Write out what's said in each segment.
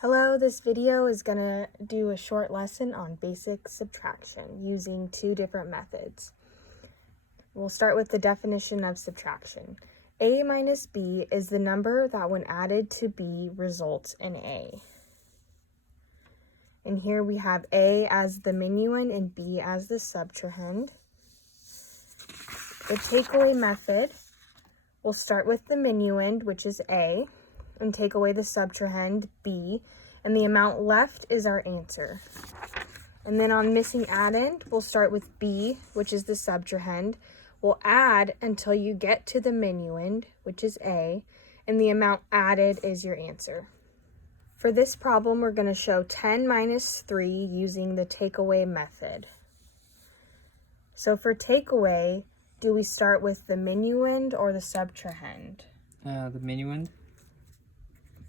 Hello, this video is going to do a short lesson on basic subtraction using two different methods. We'll start with the definition of subtraction. A minus B is the number that when added to B results in A. And here we have A as the minuend and B as the subtrahend. The takeaway method, we'll start with the minuend, which is A, and take away the subtrahend, B, and the amount left is our answer. And then on missing addend, we'll start with B, which is the subtrahend. We'll add until you get to the minuend, which is A, and the amount added is your answer. For this problem, we're going to show 10 minus 3 using the takeaway method. So for takeaway, do we start with the minuend or the subtrahend? The minuend.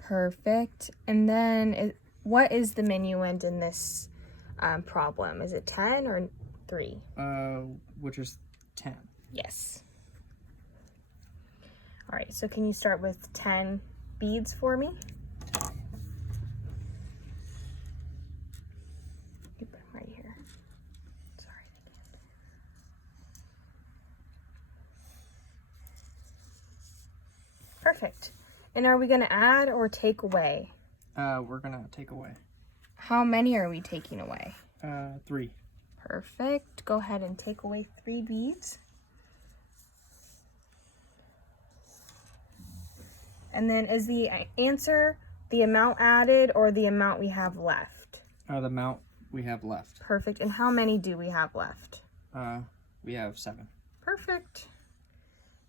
Perfect. And then what is the minuend in this problem? Is it 10 or 3? Which is 10. Yes. All right, so can you start with 10 beads for me? Put them right here. Sorry. Perfect. And are we going to add or take away? We're gonna take away. How many are we taking away? 3. Perfect. Go ahead and take away 3 beads. And then is the answer the amount added or the amount we have left? The amount we have left. Perfect. And how many do we have left? We have 7. Perfect.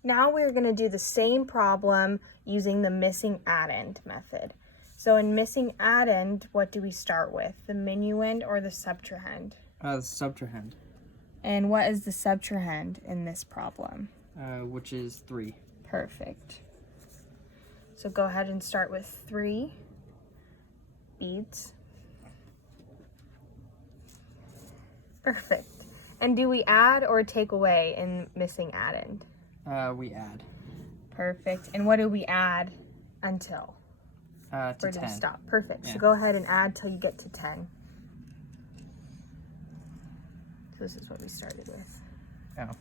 Now we're going to do the same problem using the missing addend method. So in missing addend, what do we start with? The minuend or the subtrahend? The subtrahend. And what is the subtrahend in this problem? Which is 3. Perfect. So go ahead and start with 3 beads. Perfect. And do we add or take away in missing addend? We add. Perfect. And what do we add until? To Where do 10. we stop? Perfect. Yeah. So go ahead and add till you get to 10. So this is what we started with. Oh.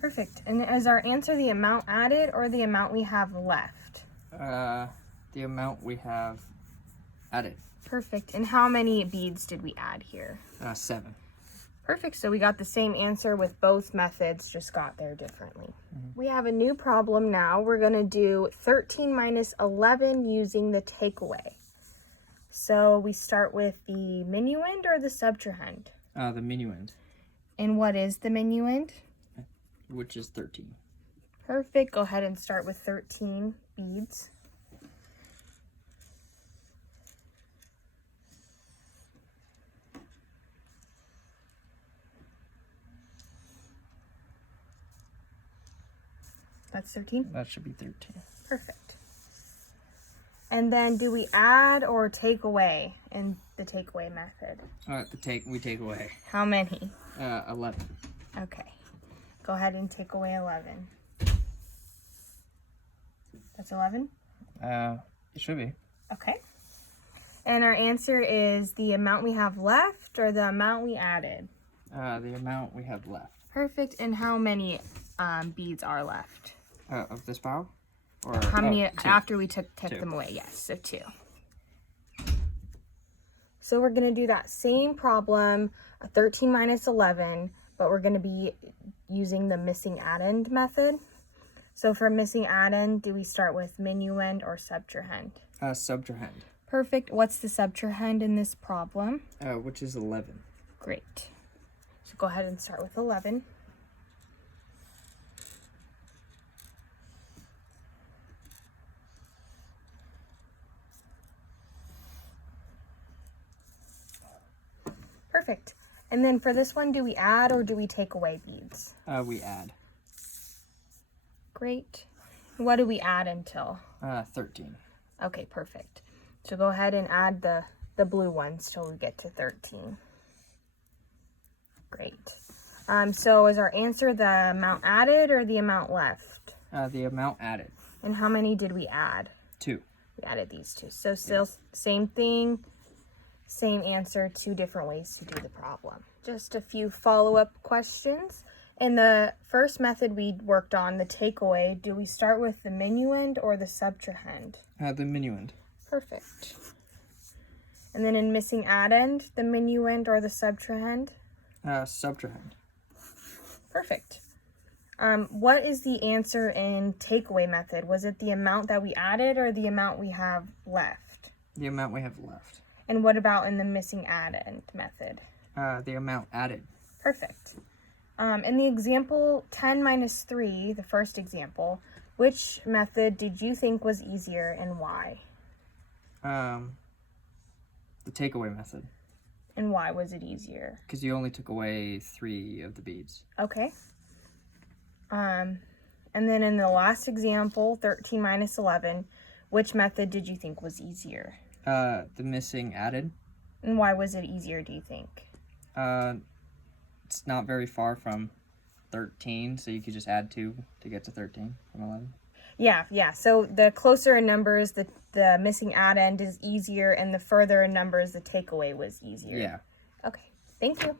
Perfect. And is our answer the amount added or the amount we have left? The amount we have added. Perfect. And how many beads did we add here? 7. Perfect. So we got the same answer with both methods, just got there differently. We have a new problem now. We're going to do 13 minus 11 using the takeaway. So we start with the minuend or the subtrahend? The minuend. And what is the minuend? Which is 13. Perfect. Go ahead and start with 13 beads. That's 13? That should be 13. Perfect. And then do we add or take away in the takeaway method? We take away. How many? 11. Okay. Go ahead and take away 11. That's 11? It should be. Okay. And our answer is the amount we have left or the amount we added? The amount we have left. Perfect. And how many beads are left? Of this pile? Or How many 2. after we took 2. them away? Yes, so 2. So we're going to do that same problem, 13 minus 11, but we're going to be using the missing addend method. So for missing addend, do we start with minuend or subtrahend? Subtrahend. Perfect. What's the subtrahend in this problem? Which is 11. Great. So go ahead and start with 11. Perfect. And then for this one, do we add or do we take away beads? We add. Great. What do we add until? 13. Okay, perfect. So go ahead and add the blue ones till we get to 13. Great. So is our answer the amount added or the amount left? The amount added. And how many did we add? 2. We added these two. So still same thing, same answer, two different ways to do the problem. Just a few follow-up questions. In the first method we worked on, the takeaway, do we start with the minuend or the subtrahend? The minuend. Perfect. And then in missing addend, the minuend or the subtrahend? Subtrahend. Perfect. What is the answer in takeaway method? Was it the amount that we added or the amount we have left? The amount we have left. And what about in the missing addend method? The amount added. Perfect. In the example 10 minus 3, the first example, which method did you think was easier and why? The takeaway method. And why was it easier? Because you only took away 3 of the beads. Okay. And then in the last example, 13 minus 11, which method did you think was easier? The missing added. And why was it easier, do you think? It's not very far from 13, so you could just add 2 to get to 13 from 11. Yeah. So the closer in numbers, the missing addend is easier, and the further in numbers, the takeaway was easier. Yeah. Okay. Thank you.